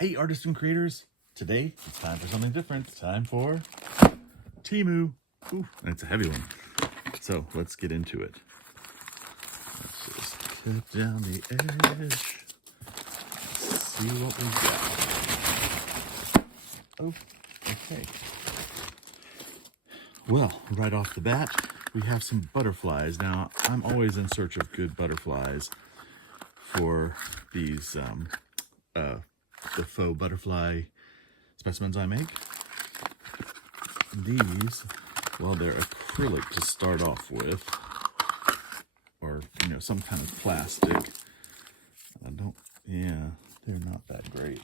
Hey, artists and creators. Today, it's time for something different. It's time for Temu. Ooh, and it's a heavy one. So let's get into it. Let's just cut down the edge. Let's see what we got. Oh, okay. Well, right off the bat, we have some butterflies. Now, I'm always in search of good butterflies for these the faux butterfly specimens I make. These, well, they're acrylic to start off with, or some kind of plastic. They're not that great.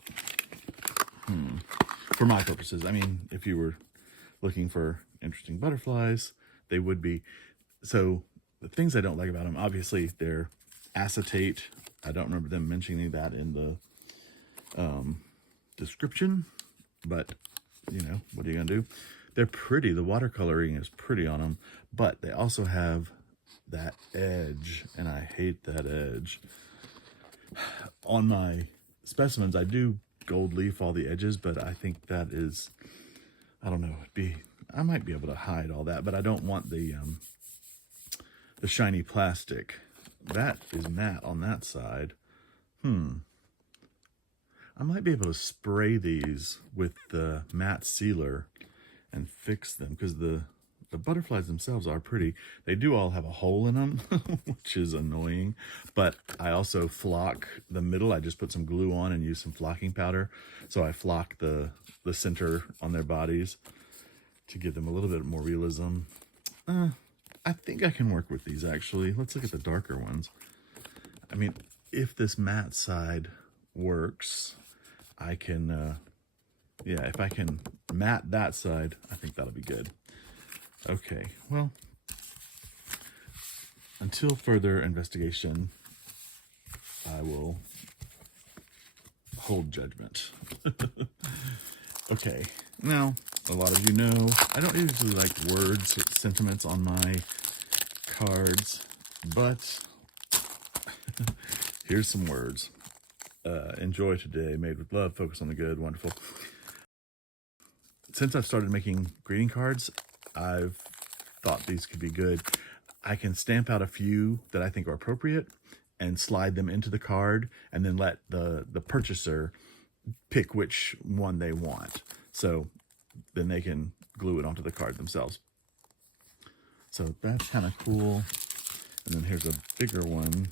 For my purposes, I mean, if you were looking for interesting butterflies, they would be. So the things I don't like about them, obviously, they're acetate. I don't remember them mentioning that in the description, but what are you gonna do? They're pretty. The watercoloring is pretty on them, but they also have that edge, and I hate that edge. On my specimens, I do gold leaf all the edges, but I think that is, I don't know, I might be able to hide all that, but I don't want the shiny plastic. That is matte on that side. I might be able to spray these with the matte sealer and fix them, because the butterflies themselves are pretty. They do all have a hole in them, which is annoying, but I also flock the middle. I just put some glue on and use some flocking powder. So I flock the center on their bodies to give them a little bit more realism. I think I can work with these, actually. Let's look at the darker ones. I mean, if this matte side works, I can, if I can matte that side, I think that'll be good. Okay, well, until further investigation, I will hold judgment. Okay, now, a lot of you know, I don't usually like words, sentiments on my cards, but here's some words. Enjoy today, made with love, focus on the good, wonderful. Since I've started making greeting cards, I've thought these could be good. I can stamp out a few that I think are appropriate and slide them into the card, and then let the purchaser pick which one they want. So then they can glue it onto the card themselves. So that's kind of cool. And then here's a bigger one.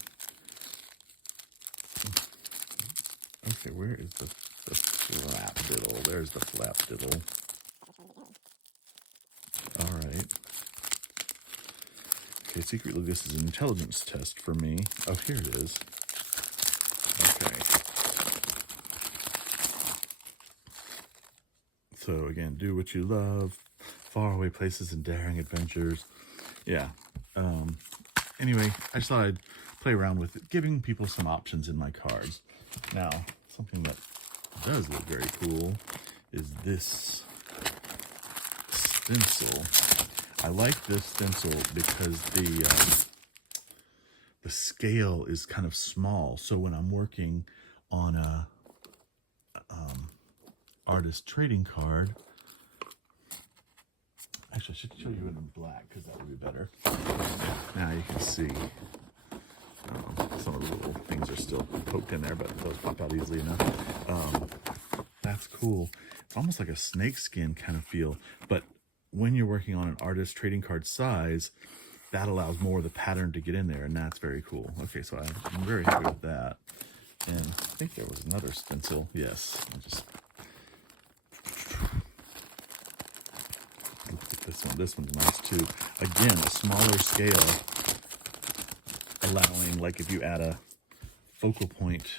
Okay, where is the flapdiddle? There's the flapdiddle. All right. Okay, secretly this is an intelligence test for me. Oh, here it is. Okay. So again, do what you love. Faraway places and daring adventures. Yeah. Anyway, I just thought I'd play around with it, giving people some options in my cards. Now, something that does look very cool is this stencil. I like this stencil because the scale is kind of small. So when I'm working on a artist trading card, actually I should show you it in black because that would be better. Now you can see some of the little things are still poked in there, but those pop out easily enough. That's cool. It's almost like a snake skin kind of feel, but when you're working on an artist trading card size, that allows more of the pattern to get in there, and that's very cool. Okay, so I'm very happy with that. And I think there was another stencil. Yes, look at this one. This one's nice too. Again, a smaller scale, allowing, like, if you add a focal point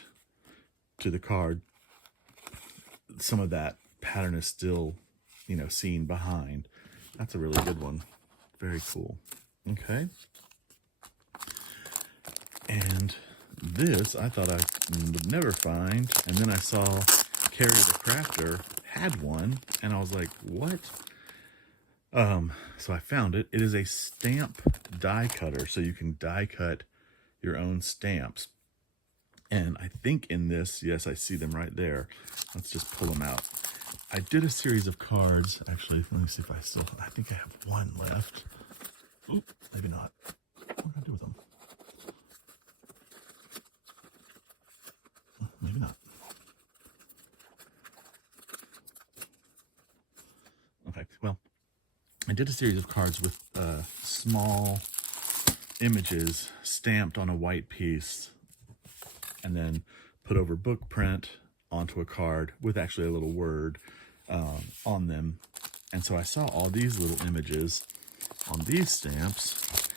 to the card, some of that pattern is still, seen behind. That's a really good one. Very cool. Okay. And this, I thought I would never find, and then I saw Carrie the Crafter had one, and I was like, what? So I found it. It is a stamp die cutter, so you can die cut your own stamps. And I think in this, yes, I see them right there. Let's just pull them out. I did a series of cards. Actually, let me see if I think I have one left. Oop, maybe not. What did I do with them? Maybe not. Okay, well, I did a series of cards with small images stamped on a white piece and then put over book print onto a card with actually a little word on them. And so I saw all these little images on these stamps,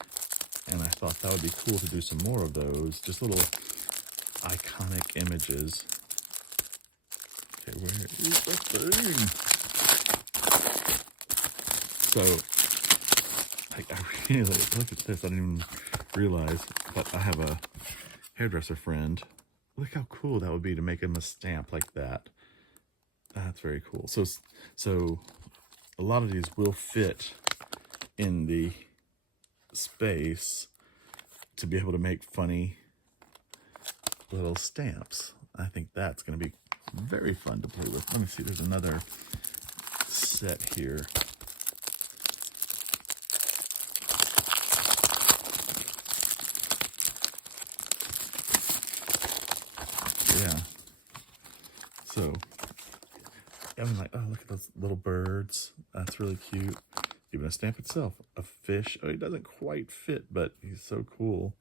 and I thought that would be cool to do some more of those, just little iconic images. Okay, where is the thing? So, I really, look at this, I didn't even realize, but I have a hairdresser friend. Look how cool that would be to make him a stamp like that. That's very cool. So a lot of these will fit in the space to be able to make funny little stamps. I think that's going to be very fun to play with. Let me see, there's another set here. Yeah. So, I'm like, oh, look at those little birds. That's really cute. Even a stamp itself, a fish. Oh, he doesn't quite fit, but he's so cool.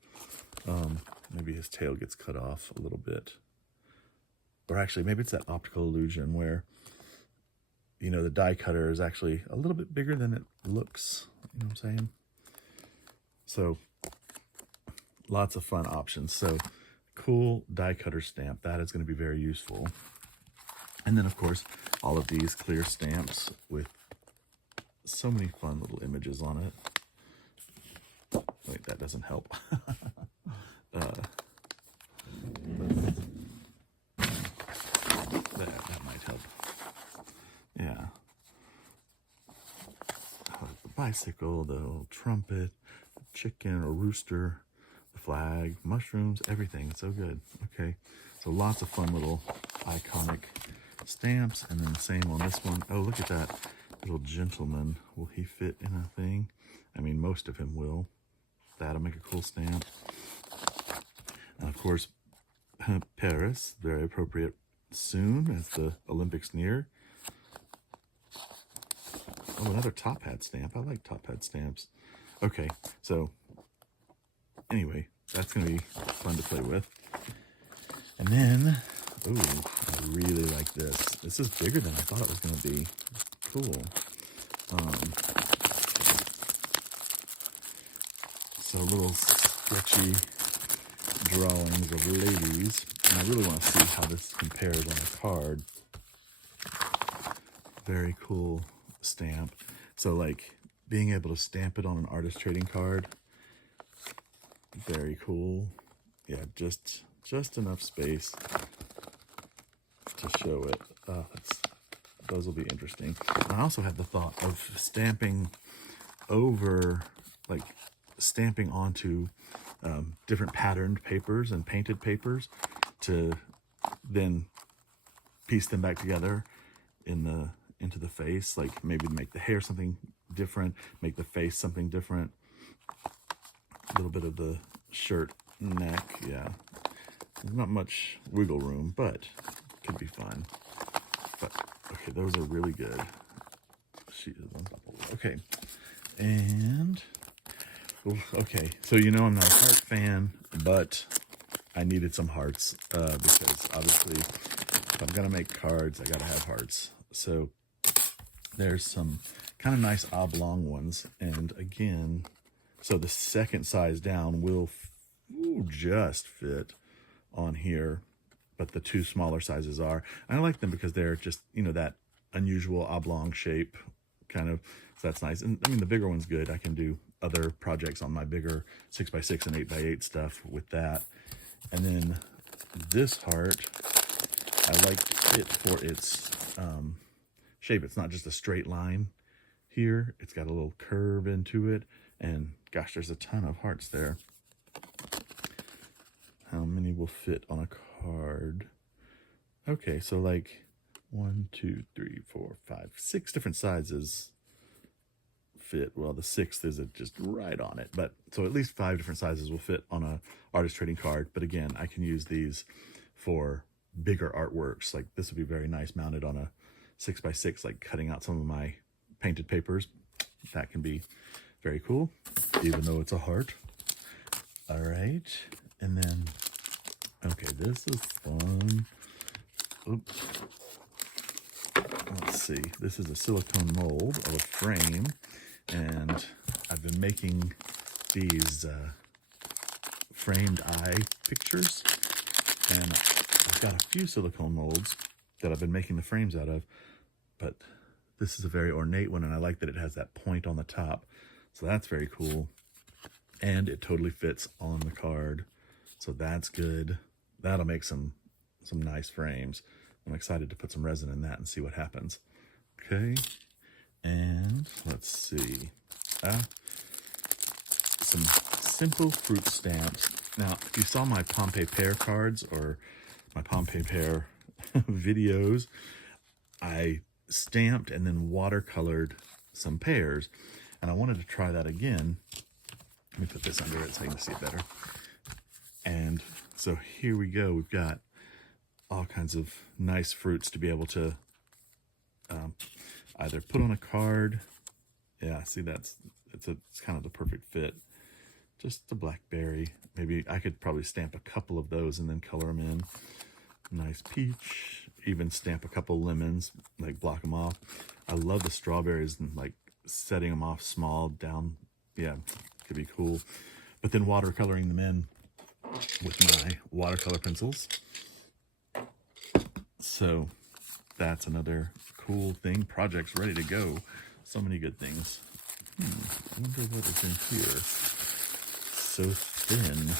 Maybe his tail gets cut off a little bit. Or actually, maybe it's that optical illusion where, you know, the die cutter is actually a little bit bigger than it looks. You know what I'm saying? So, lots of fun options. So, cool die cutter stamp. That is going to be very useful. And then, of course, all of these clear stamps with so many fun little images on it. Wait, that doesn't help. That might help. Yeah. The bicycle, the little trumpet, the chicken or rooster, the flag, mushrooms, everything. It's so good. Okay. So lots of fun little iconic stamps. And then same on this one. Oh, look at that little gentleman. Will he fit in a thing? I mean, most of him will. That'll make a cool stamp. And of course, Paris, very appropriate soon as the Olympics near. Oh, another top hat stamp. I like top hat stamps. Okay, so anyway, that's going to be fun to play with. And then, ooh, I really like this. This is bigger than I thought it was going to be. Cool. So little sketchy drawings of ladies. And I really want to see how this compares on a card. Very cool stamp. So like being able to stamp it on an artist trading card. Very cool. Yeah, just enough space to show it. Those will be interesting. And I also had the thought of stamping over, like stamping onto different patterned papers and painted papers to then piece them back together into the face, like maybe make the hair something different, make the face something different, a little bit of the shirt neck. Yeah, there's not much wiggle room, but it could be fun. But okay, those are really good. She is unstoppable. Okay, and okay, so you know I'm not a heart fan, but I needed some hearts because obviously if I'm gonna make cards, I gotta have hearts. So there's some kind of nice oblong ones, and again, so the second size down will just fit on here, but the two smaller sizes are. I like them because they're just, you know, that unusual oblong shape kind of, so that's nice. And I mean, the bigger one's good. I can do other projects on my bigger 6x6 and 8x8 stuff with that. And then this heart, I like it for its shape. It's not just a straight line here. It's got a little curve into it. And gosh, there's a ton of hearts there. How many will fit on a card. Okay, so like 1, 2, 3, 4, 5, 6 different sizes fit. Well, the sixth is just right on it, but so at least 5 different sizes will fit on a artist trading card. But again, I can use these for bigger artworks. Like this would be very nice mounted on a 6x6, like cutting out some of my painted papers. That can be very cool, even though it's a heart. All right, and then, okay, this is fun. Oops. Let's see, this is a silicone mold of a frame, and I've been making these framed eye pictures, and I've got a few silicone molds that I've been making the frames out of, but this is a very ornate one, and I like that it has that point on the top, so that's very cool, and it totally fits on the card, so that's good. That'll make some nice frames. I'm excited to put some resin in that and see what happens. Okay, and let's see. Some simple fruit stamps. Now, if you saw my Pompeii pear cards or my Pompeii pear videos, I stamped and then watercolored some pears, and I wanted to try that again. Let me put this under it so you can see it better. And so here we go. We've got all kinds of nice fruits to be able to either put on a card. Yeah, see, it's kind of the perfect fit. Just the blackberry. Maybe I could probably stamp a couple of those and then color them in. Nice peach. Even stamp a couple lemons, like block them off. I love the strawberries and like setting them off small down. Yeah, could be cool. But then watercoloring them in with my watercolor pencils. So that's another cool thing. Project's ready to go. So many good things. I wonder what is in here. So thin.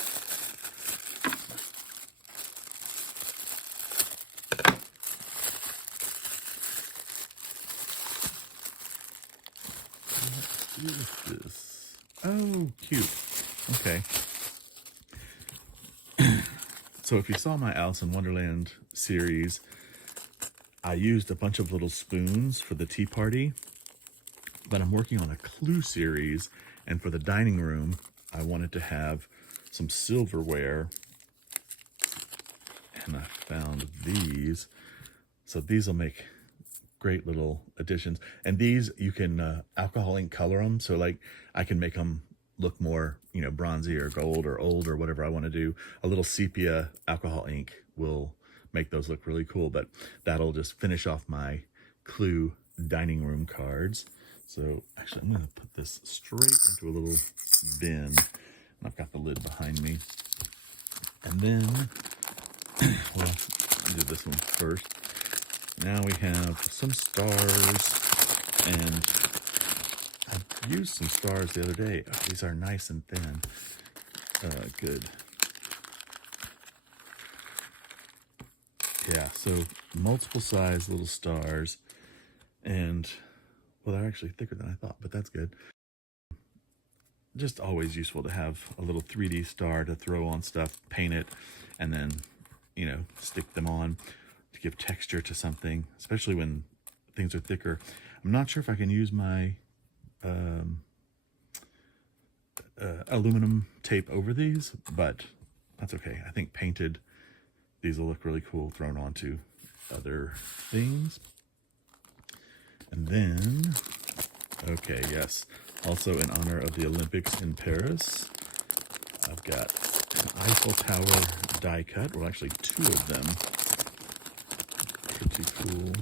What is this? Oh, cute. Okay. So if you saw my Alice in Wonderland series, I used a bunch of little spoons for the tea party, but I'm working on a Clue series, and for the dining room, I wanted to have some silverware, and I found these. So these will make great little additions, and these you can alcohol ink color them, so like I can make them look more, you know, bronzy or gold or old or whatever I want to do. A little sepia alcohol ink will make those look really cool, but that'll just finish off my Clue dining room cards. So actually I'm going to put this straight into a little bin, and I've got the lid behind me. And then, well, I'll do this one first. Now we have some stars, and I used some stars the other day. Oh, these are nice and thin. Good. Yeah, so multiple size little stars, and well, they're actually thicker than I thought, but that's good. Just always useful to have a little 3D star to throw on stuff, paint it, and then, you know, stick them on to give texture to something, especially when things are thicker. I'm not sure if I can use my aluminum tape over these, but that's okay. I think painted, these will look really cool thrown onto other things. And then, okay, yes, also in honor of the Olympics in Paris, I've got an Eiffel Tower die cut, well actually 2 of them. Pretty cool.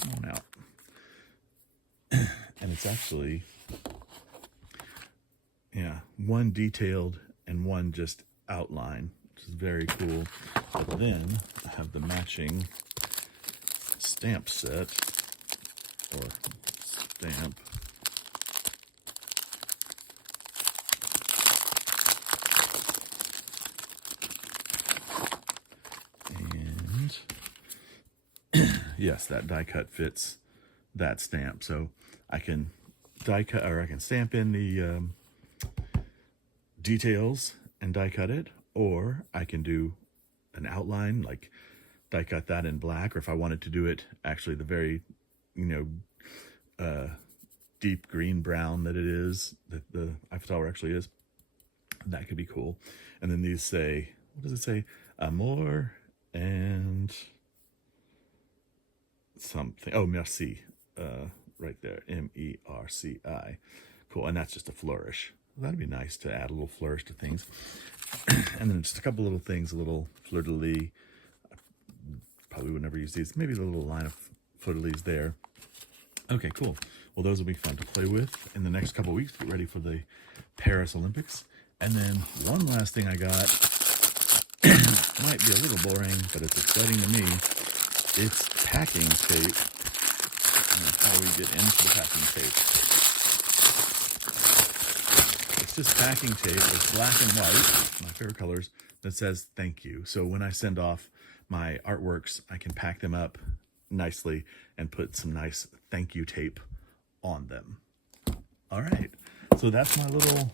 Come on out. And it's actually, yeah, one detailed and one just outline, which is very cool. But then I have the matching stamp set, or stamp. And yes, that die cut fits that stamp. So I can die cut, or I can stamp in the details and die cut it, or I can do an outline, like die cut that in black, or if I wanted to do it actually the very, deep green brown that it is, that the Eiffel Tower actually is, that could be cool. And then these say, what does it say? Amour and something. Oh, merci. Right there. M-E-R-C-I. Cool. And that's just a flourish. That'd be nice to add a little flourish to things. And then just a couple little things, a little fleur-de-lis. Probably would never use these. Maybe a little line of fleur-de-lis there. Okay, cool. Well, those will be fun to play with in the next couple of weeks. Get ready for the Paris Olympics. And then one last thing I got, might be a little boring, but it's exciting to me. It's packing tape. And that's how we get into the packing tape. It's just packing tape. It's black and white, my favorite colors, that says thank you. So when I send off my artworks, I can pack them up nicely and put some nice thank you tape on them. All right. So that's my little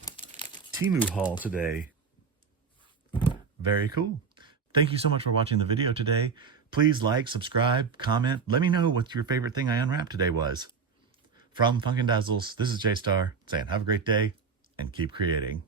Temu haul today. Very cool. Thank you so much for watching the video today. Please like, subscribe, comment. Let me know what your favorite thing I unwrapped today was. From Funkin' Dazzles, this is J-Star saying have a great day and keep creating.